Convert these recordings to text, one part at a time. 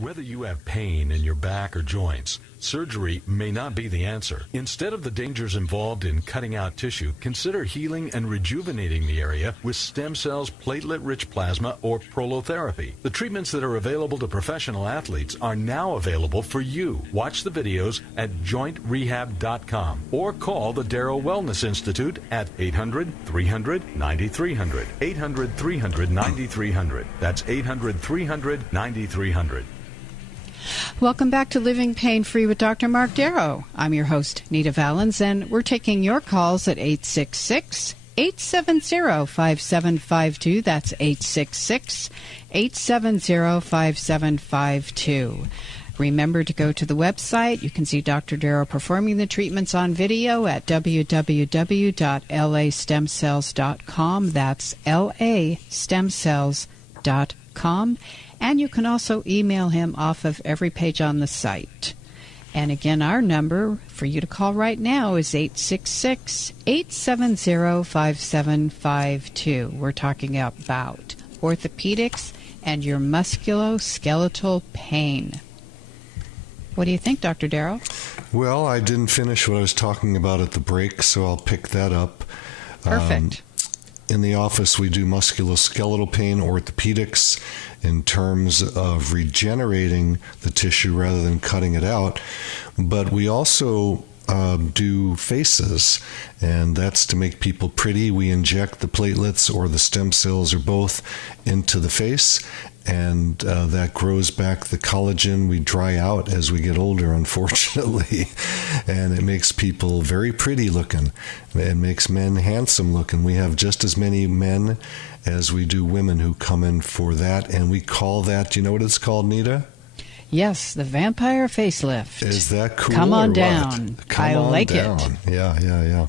Whether you have pain in your back or joints, surgery may not be the answer. Instead of the dangers involved in cutting out tissue, consider healing and rejuvenating the area with stem cells, platelet-rich plasma, or prolotherapy. The treatments that are available to professional athletes are now available for you. Watch the videos at JointRehab.com or call the Darrow Wellness Institute at 800-300-9300. 800-300-9300. That's 800-300-9300. Welcome back to Living Pain-Free with Dr. Marc Darrow. I'm your host, Nita Valens, and we're taking your calls at 866-870-5752. That's 866-870-5752. Remember to go to the website. You can see Dr. Darrow performing the treatments on video at www.lastemcells.com. That's lastemcells.com. And you can also email him off of every page on the site. And again, our number for you to call right now is 866-870-5752. We're talking about orthopedics and your musculoskeletal pain. What do you think, Dr. Darrow? Well, I didn't finish what I was talking about at the break, so I'll pick that up. Perfect. In the office, we do musculoskeletal pain, orthopedics, in terms of regenerating the tissue rather than cutting it out. But we also do faces, and that's to make people pretty. We inject the platelets or the stem cells or both into the face, and that grows back the collagen. We dry out as we get older, unfortunately, and it makes people very pretty looking. It makes men handsome looking. We have just as many men as we do women who come in for that, and we call that, do you know what it's called, Nita? Yes, the vampire facelift. Is that cool? Come on or down. What? Come I on like down. it. Yeah.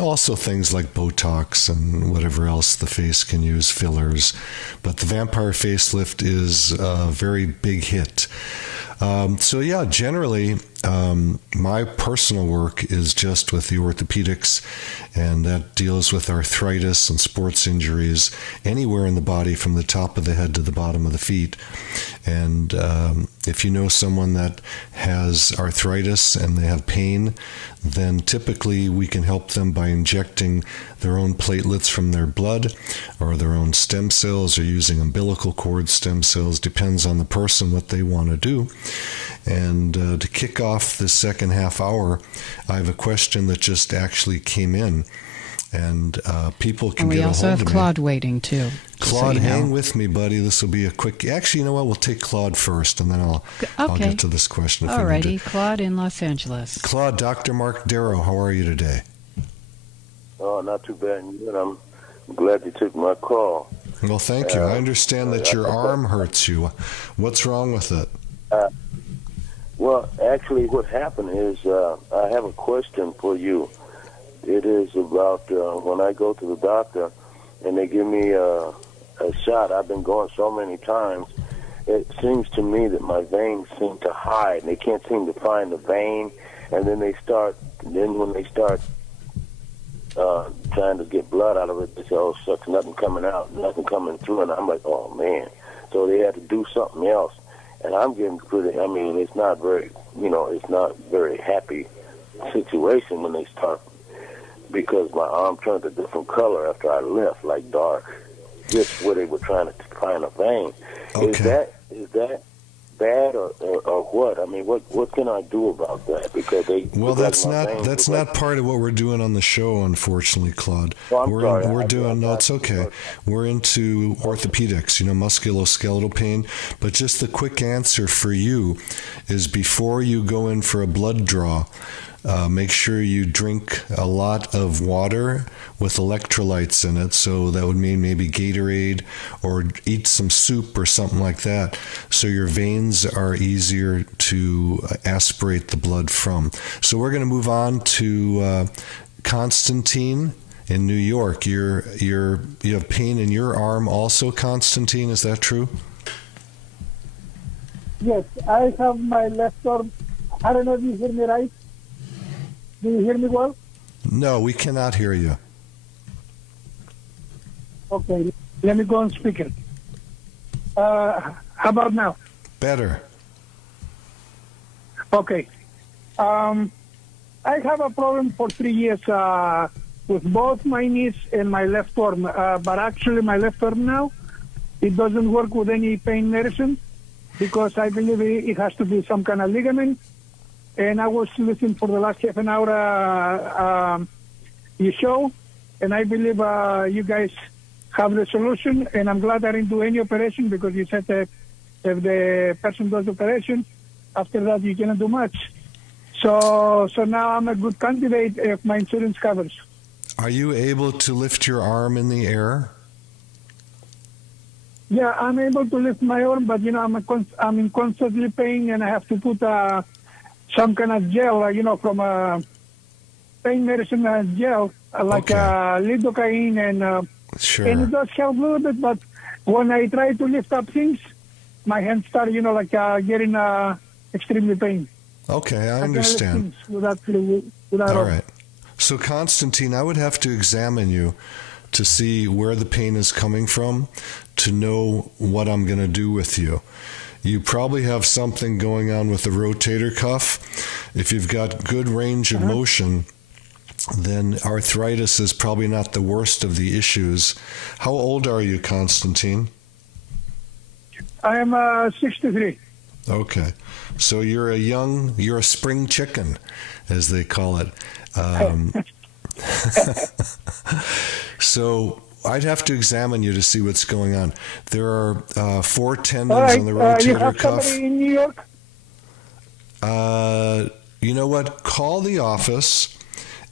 Also things like Botox and whatever else the face can use, fillers. But the vampire facelift is a very big hit. Generally, my personal work is just with the orthopedics, and that deals with arthritis and sports injuries anywhere in the body from the top of the head to the bottom of the feet. And if you know someone that has arthritis and they have pain, then typically we can help them by injecting their own platelets from their blood or their own stem cells or using umbilical cord stem cells. Depends on the person what they want to do. And to kick off the second half hour, I have a question that just actually came in. And people can get a hold of me. And we also have Claude waiting, too. Claude, hang with me, buddy. This will be a quick... Actually, you know what? We'll take Claude first, and then I'll get to this question. All righty. Claude in Los Angeles. Claude, Dr. Marc Darrow, how are you today? Oh, not too bad. I'm glad you took my call. Well, thank you. I understand that your arm hurts you. What's wrong with it? Well, actually, what happened is I have a question for you. It is about when I go to the doctor and they give me a shot. I've been going so many times. It seems to me that my veins seem to hide, and they can't seem to find the vein. And then when they start trying to get blood out of it, they say, "Oh, shucks, nothing coming out, nothing coming through." And I'm like, "Oh man!" So they had to do something else. And I'm getting pretty. I mean, it's not very happy situation when they start, because my arm turned a different color after I left, like dark, just where they were trying to find a vein. Okay. Is that bad or what? I mean, what can I do about that? Because that's not part of what we're doing on the show, unfortunately, Claude. It's okay. We're into orthopedics, musculoskeletal pain. But just the quick answer for you is before you go in for a blood draw, make sure you drink a lot of water with electrolytes in it. So that would mean maybe Gatorade, or eat some soup or something like that, so your veins are easier to aspirate the blood from. So we're going to move on to Constantine in New York. You have pain in your arm also, Constantine, is that true? Yes, I have my left arm. I don't know if you hear me right. Do you hear me well? No, we cannot hear you. Okay, let me go on speaker. How about now? Better. Okay. I have a problem for 3 years with both my knees and my left arm. But actually, my left arm now, it doesn't work with any pain medicine because I believe it has to be some kind of ligament. And I was listening for the last half an hour your show, and I believe you guys have the solution. And I'm glad I didn't do any operation because you said that if the person does the operation, after that you cannot do much. So now I'm a good candidate if my insurance covers. Are you able to lift your arm in the air? Yeah, I'm able to lift my arm, but I'm in constantly pain, and I have to put some kind of gel, from a pain medicine gel, like lidocaine, and Sure. And it does help a little bit. But when I try to lift up things, my hands start, getting extremely pain. Okay, I understand. Without All right. So, Constantine, I would have to examine you to see where the pain is coming from to know what I'm going to do with you. You probably have something going on with the rotator cuff. If you've got good range of motion, then arthritis is probably not the worst of the issues. How old are you, Constantine? I am 63. Okay. So you're a spring chicken, as they call it. So I'd have to examine you to see what's going on. There are 4 tendons on the rotator you have cuff. somebody in New York? You know what? Call the office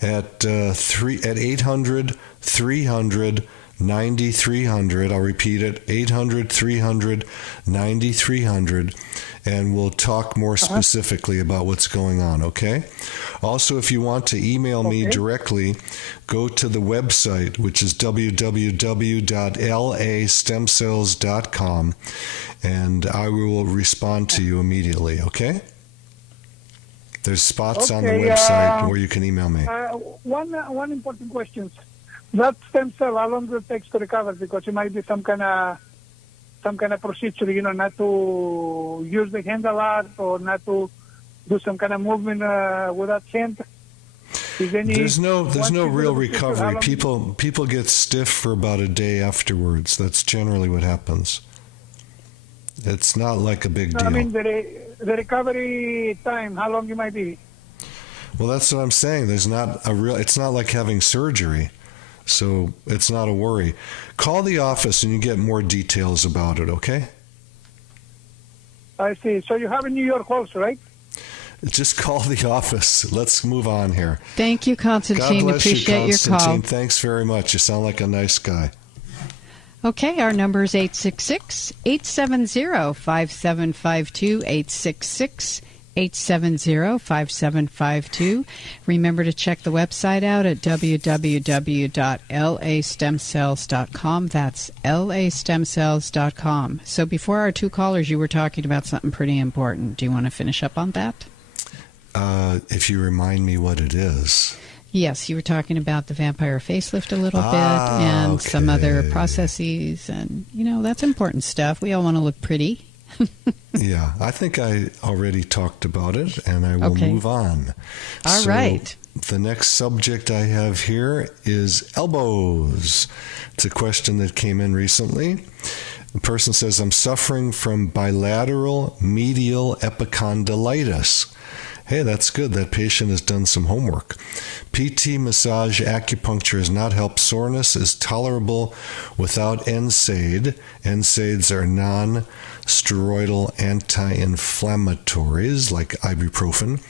at 800 300 9300. I'll repeat it, 800 300 9300, and we'll talk more specifically about what's going on, okay? Also, if you want to email me directly, go to the website, which is www.lastemcells.com, and I will respond to you immediately, okay? There's spots on the website where you can email me. One important question. That stem cell, how long does it take to recover? Because it might be some kind of procedure, not to use the hand a lot or not to do some kind of movement with that hand. There's no real recovery. People get stiff for about a day afterwards. That's generally what happens. It's not like a big deal. I mean, the recovery time, how long it might be? Well, that's what I'm saying. It's not like having surgery. So it's not a worry. Call the office and you get more details about it, okay? I see. So you have in New York also, right? Just call the office. Let's move on here. Thank you, Constantine. God bless Appreciate you, Constantine. your call. Thanks very much. You sound like a nice guy. Okay, our number is 866-870-5752, 870-5752. Remember to check the website out at www.lastemcells.com. That's lastemcells.com. So before our 2 callers, you were talking about something pretty important. Do you want to finish up on that? If you remind me what it is. Yes, you were talking about the vampire facelift a little bit and some other processes. And, that's important stuff. We all want to look pretty. Yeah, I think I already talked about it, and I will move on. All right. The next subject I have here is elbows. It's a question that came in recently. The person says, I'm suffering from bilateral medial epicondylitis. Hey, that's good. That patient has done some homework. PT, massage, acupuncture has not helped. Soreness is tolerable without NSAID. NSAIDs are non-steroidal anti-inflammatories like ibuprofen,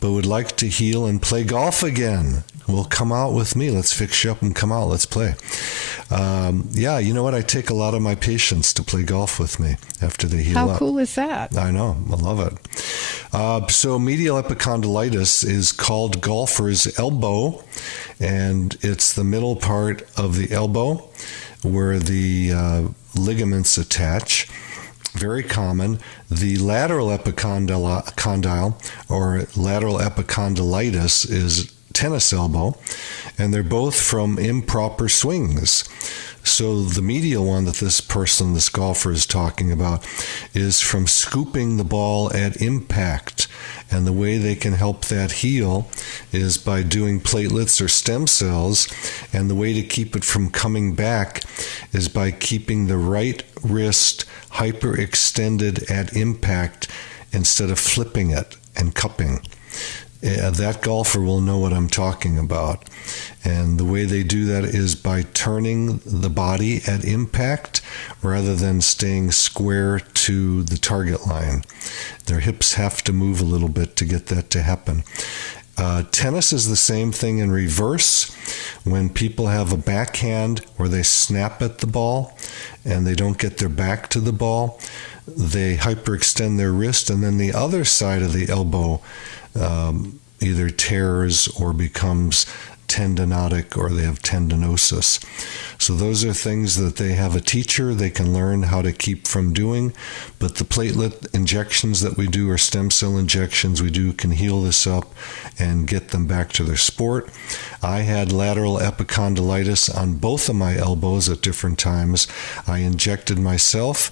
but would like to heal and play golf again. Well, come out with me. Let's fix you up and come out. Let's play. Yeah, you know what? I take a lot of my patients to play golf with me after they heal up. How cool is that? I know. I love it. So medial epicondylitis is called golfer's elbow, and it's the middle part of the elbow where the ligaments attach. Very common. The lateral epicondyle or lateral epicondylitis is tennis elbow, and they're both from improper swings. So the medial one that this golfer is talking about, is from scooping the ball at impact. And the way they can help that heal is by doing platelets or stem cells. And the way to keep it from coming back is by keeping the right wrist hyperextended at impact instead of flipping it and cupping. That golfer will know what I'm talking about. And the way they do that is by turning the body at impact rather than staying square to the target line. Their hips have to move a little bit to get that to happen. Tennis is the same thing in reverse. When people have a backhand where they snap at the ball and they don't get their back to the ball, they hyperextend their wrist, and then the other side of the elbow either tears or becomes tendinotic, or they have tendinosis. So those are things that they have a teacher they can learn how to keep from doing. But the platelet injections that we do, or stem cell injections we do, can heal this up and get them back to their sport. I had lateral epicondylitis on both of my elbows at different times. I injected myself,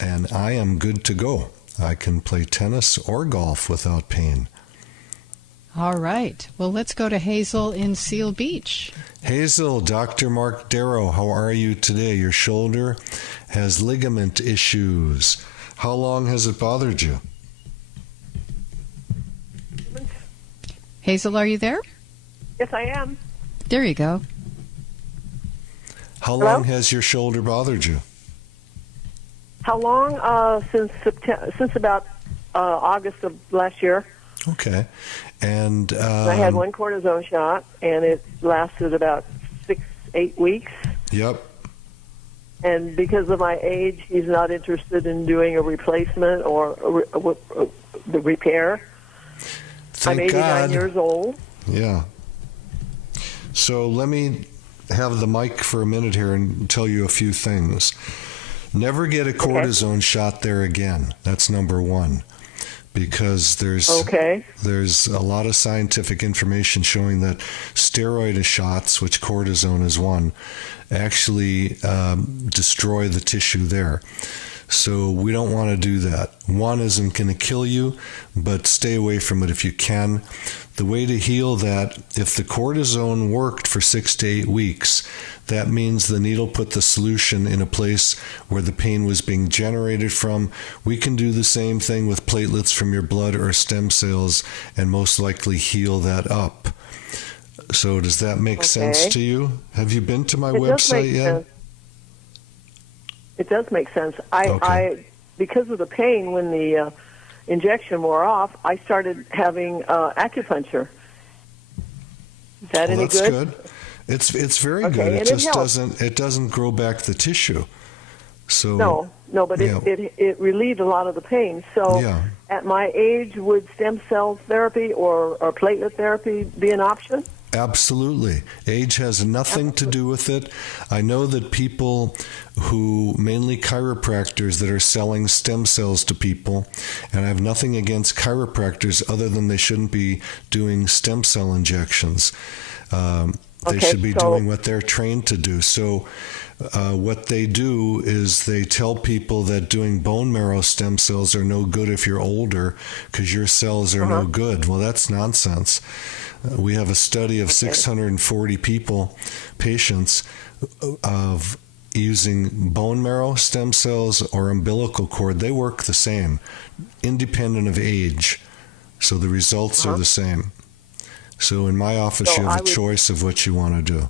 and I am good to go. I can play tennis or golf without pain. All right. Well, let's go to Hazel in Seal Beach. Hazel, Dr. Marc Darrow, how are you today? Your shoulder has ligament issues. How long has it bothered you? Hazel, are you there? Yes, I am. There you go. How Hello? long has your shoulder bothered you? How long? Since about August of last year. Okay. And I had one cortisone shot, and it lasted about 6-8 weeks. Yep. And because of my age, he's not interested in doing a replacement or the repair. Thank I'm 89 God. years old. Yeah. So let me have the mic for a minute here and tell you a few things. Never get a cortisone shot there again. That's number one. Because there's a lot of scientific information showing that steroid shots, which cortisone is one, actually destroy the tissue there. So we don't want to do that. One isn't going to kill you, but stay away from it if you can. The way to heal that, if the cortisone worked for 6 to 8 weeks, that means the needle put the solution in a place where the pain was being generated from. We can do the same thing with platelets from your blood or stem cells and most likely heal that up. So does that make sense to you? Have you been to my website yet? Sense. It does make sense. I because of the pain when the injection wore off, I started having acupuncture. Is that any that's good? It's very good. It just doesn't grow back the tissue. So no, but it relieved a lot of the pain. So at my age, would stem cell therapy or platelet therapy be an option? Absolutely. Age has nothing to do with it. I know that people who, mainly chiropractors that are selling stem cells to people, and I have nothing against chiropractors other than they shouldn't be doing stem cell injections. They should be doing what they're trained to do. So what they do is they tell people that doing bone marrow stem cells are no good if you're older because your cells are no good. Well, that's nonsense. We have a study of 640 patients of using bone marrow stem cells or umbilical cord. They work the same, independent of age. So the results are the same. So in my office, you have a choice of what you want to do.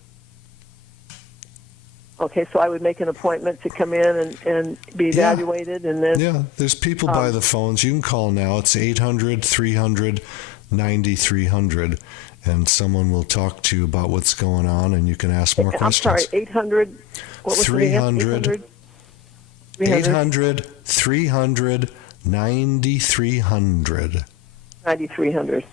Okay, so I would make an appointment to come in and be evaluated, and then... Yeah, there's people by the phones. You can call now. It's 800-300-9300, and someone will talk to you about what's going on, and you can ask more questions. I'm sorry, 800... What was 300... 800-300-9300. 9300.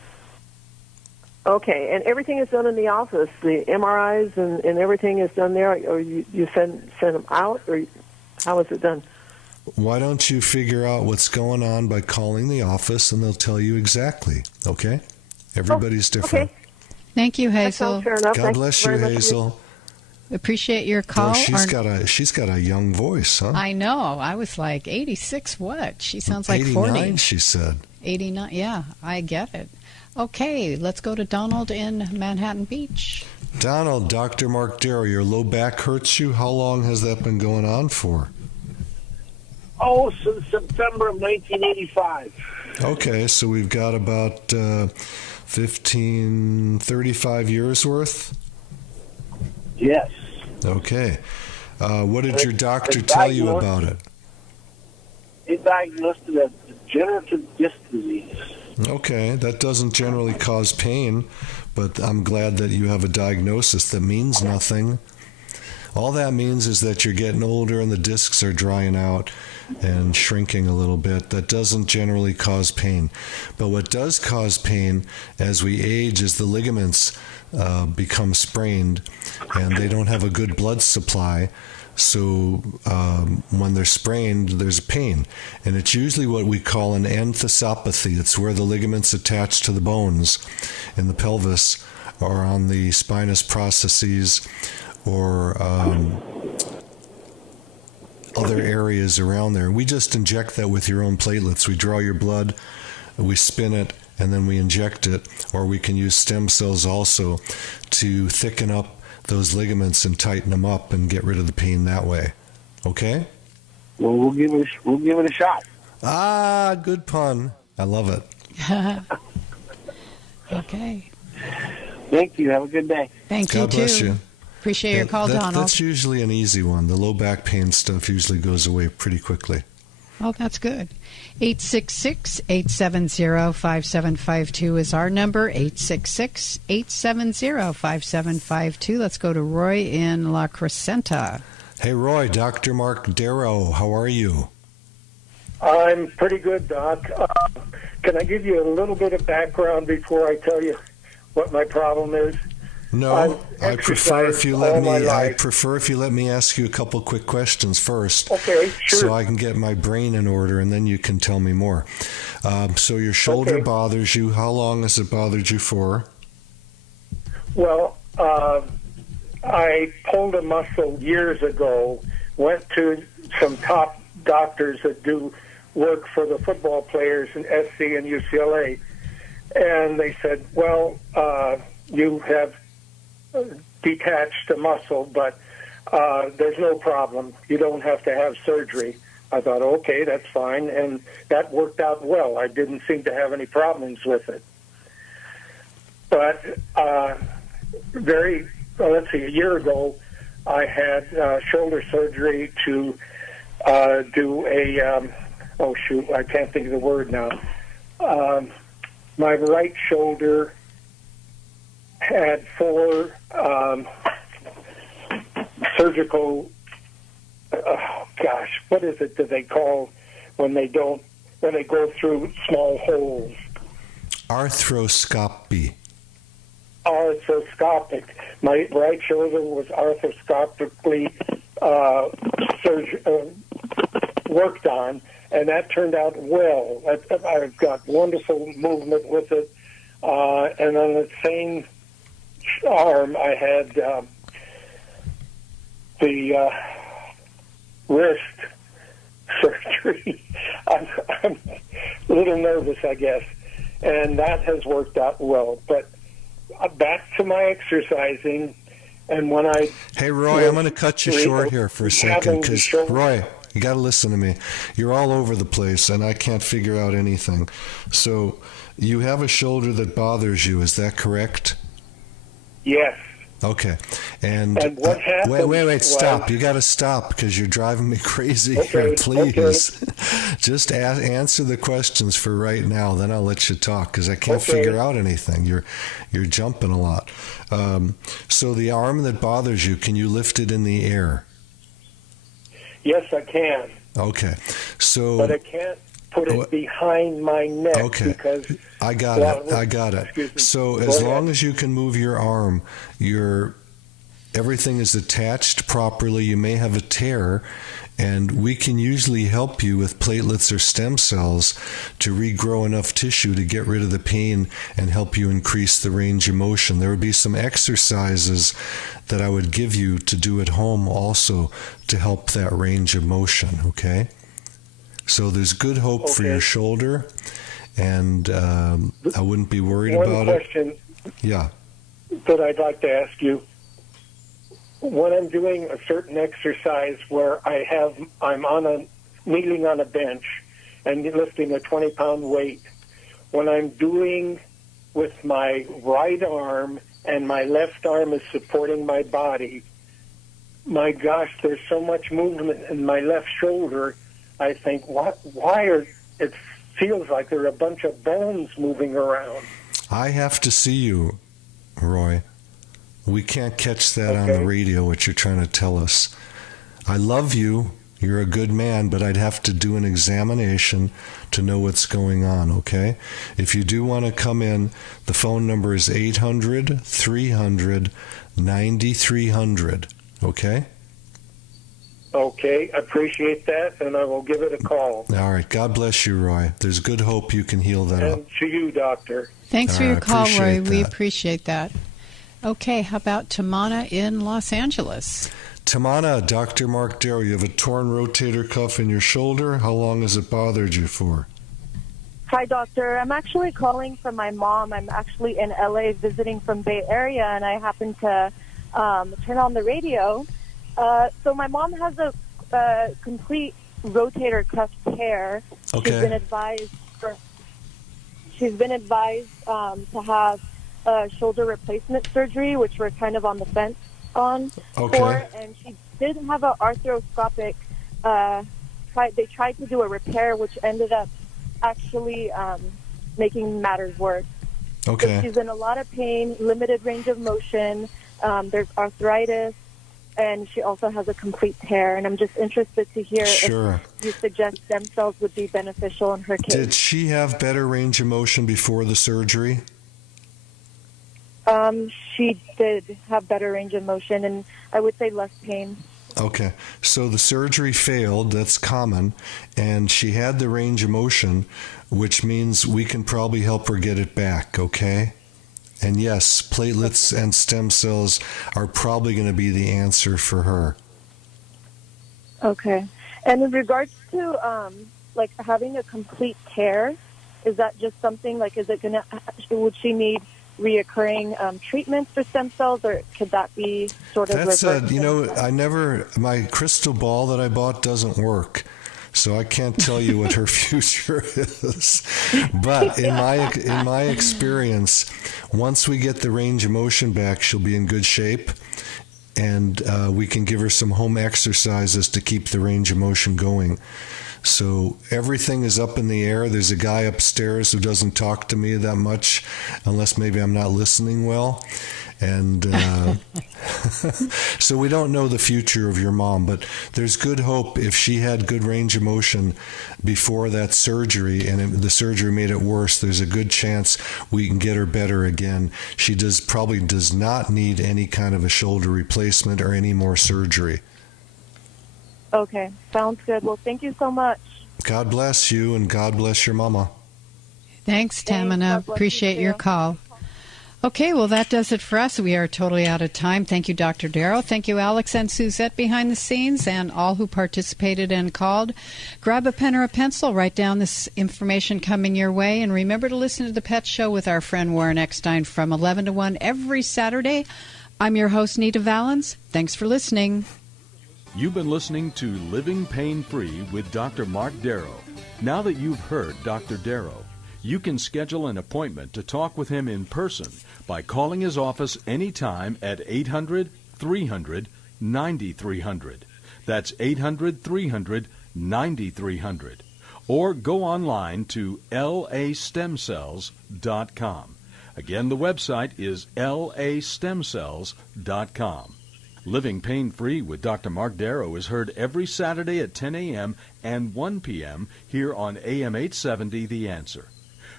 Okay, and everything is done in the office. The MRIs and everything is done there, or you send them out, or how is it done? Why don't you figure out what's going on by calling the office, and they'll tell you exactly, okay? Everybody's different. Okay. Thank you, That Hazel. sounds fair enough. God bless you, Hazel. Appreciate your call. Boy, she's got a young voice, huh? I know. I was like, 86 what? She sounds like 89, 40. She said. 89. Yeah, I get it. Okay, let's go to Donald in Manhattan Beach. Donald, Dr. Marc Darrow, your low back hurts you. How long has that been going on for? Oh, since September of 1985. Okay, so we've got about 35 years worth? Yes. Okay. What did your doctor tell you about it? He diagnosed it as degenerative disc disease. Okay, that doesn't generally cause pain, but I'm glad that you have a diagnosis that means nothing. All that means is that you're getting older and the discs are drying out and shrinking a little bit. That doesn't generally cause pain. But what does cause pain as we age is the ligaments become sprained and they don't have a good blood supply. So when they're sprained, there's pain. And it's usually what we call an enthesopathy. It's where the ligaments attach to the bones in the pelvis or on the spinous processes or other areas around there. We just inject that with your own platelets. We draw your blood, we spin it, and then we inject it. Or we can use stem cells also to thicken up those ligaments and tighten them up and get rid of the pain that way. Okay? Well, we'll give it a shot. Ah, good pun. I love it. Okay. Thank you. Have a good day. Thank you, God bless too. you. Appreciate your call, Donald. That's usually an easy one. The low back pain stuff usually goes away pretty quickly. Oh, that's good. 866-870-5752 is our number, 866-870-5752. Let's go to Roy in La Crescenta. Hey, Roy, Dr. Marc Darrow, how are you? I'm pretty good, Doc. Can I give you a little bit of background before I tell you what my problem is? No, I prefer if you let me ask you a couple quick questions first. Okay, sure. So I can get my brain in order, and then you can tell me more. So your shoulder bothers you. How long has it bothered you for? Well, I pulled a muscle years ago, went to some top doctors that do work for the football players in SC and UCLA, and they said, well, you have detached a muscle, but there's no problem. You don't have to have surgery. I thought, okay, that's fine, and that worked out well. I didn't seem to have any problems with it. But a year ago, I had shoulder surgery to do a, I can't think of the word now. My right shoulder had 4 surgical, what is it that they call when they go through small holes? Arthroscopy. Arthroscopic. My right shoulder was arthroscopically worked on, and that turned out well. I've got wonderful movement with it. And on the same arm, I had the wrist surgery. I'm a little nervous, I guess, and that has worked out well. But back to my exercising, and when I... Hey, Roy, I'm going to cut you short here for a second, because, Roy, you got to listen to me. You're all over the place, and I can't figure out anything. So you have a shoulder that bothers you, is that correct? Yes. Okay. And what happened wait, stop. You got to stop because you're driving me crazy here. Please. Okay. Just answer the questions for right now, then I'll let you talk because I can't figure out anything. You're jumping a lot. So the arm that bothers you, can you lift it in the air? Yes, I can. Okay. So but I can't put it behind my neck because I got it. So as long as you can move your arm, everything is attached properly. You may have a tear And we can usually help you with platelets or stem cells to regrow enough tissue to get rid of the pain and help you increase the range of motion. There would be some exercises that I would give you to do at home also to help that range of motion, okay? So there's good hope for your shoulder, and I wouldn't be worried about it. One question that I'd like to ask you. When I'm doing a certain exercise where I'm kneeling on a bench and lifting a 20-pound weight, when I'm doing with my right arm and my left arm is supporting my body, my gosh, there's so much movement in my left shoulder. I think, it feels like there are a bunch of bones moving around. I have to see you, Roy. We can't catch that on the radio, what you're trying to tell us. I love you. You're a good man, but I'd have to do an examination to know what's going on, okay? If you do want to come in, the phone number is 800-300-9300, okay? Okay, I appreciate that, and I will give it a call. All right, God bless you, Roy. There's good hope you can heal that up. And to you, Doctor. Thanks for your call, Roy. We appreciate that. Okay, how about Tamana in Los Angeles? Tamana, Dr. Marc Darrow, you have a torn rotator cuff in your shoulder. How long has it bothered you for? Hi, doctor. I'm actually calling from my mom. I'm actually in LA visiting from Bay Area, and I happen to turn on the radio. So my mom has a complete rotator cuff tear. Okay. She's been advised to have shoulder replacement surgery, which we're kind of on the fence on for. And she did have an arthroscopic. They tried to do a repair, which ended up actually making matters worse. Okay. So she's in a lot of pain, limited range of motion. There's arthritis, and she also has a complete tear. And I'm just interested to hear if you suggest stem cells would be beneficial in her case. Did she have better range of motion before the surgery? She did have better range of motion, and I would say less pain. Okay, so the surgery failed, that's common, and she had the range of motion, which means we can probably help her get it back, okay? And yes, platelets and stem cells are probably going to be the answer for her. Okay. And in regards to, like, having a complete tear, is that just something, like, would she need reoccurring treatments for stem cells, or could that be sort of reversed? My crystal ball that I bought doesn't work, so I can't tell you what her future is. But in my experience, once we get the range of motion back, she'll be in good shape, and we can give her some home exercises to keep the range of motion going. So everything is up in the air. There's a guy upstairs who doesn't talk to me that much, unless maybe I'm not listening well. And so we don't know the future of your mom, but there's good hope. If she had good range of motion before that surgery and the surgery made it worse, there's a good chance we can get her better again. She probably does not need any kind of a shoulder replacement or any more surgery. Okay, sounds good. Well, thank you so much. God bless you, and God bless your mama. Thanks, Tamina. Appreciate your call. Okay, well, that does it for us. We are totally out of time. Thank you, Dr. Darrow. Thank you, Alex and Suzette behind the scenes, and all who participated and called. Grab a pen or a pencil. Write down this information coming your way. And remember to listen to The Pet Show with our friend Warren Eckstein from 11 to 1 every Saturday. I'm your host, Nita Valens. Thanks for listening. You've been listening to Living Pain-Free with Dr. Marc Darrow. Now that you've heard Dr. Darrow, you can schedule an appointment to talk with him in person by calling his office anytime at 800-300-9300. That's 800-300-9300. Or go online to lastemcells.com. Again, the website is lastemcells.com. Living Pain-Free with Dr. Marc Darrow is heard every Saturday at 10 a.m. and 1 p.m. here on AM 870 The Answer.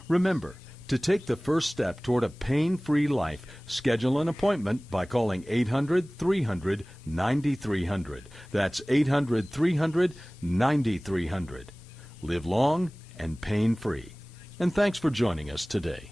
Remember, To take the first step toward a pain-free life, schedule an appointment by calling 800-300-9300. That's 800-300-9300. Live long and pain-free. And thanks for joining us today.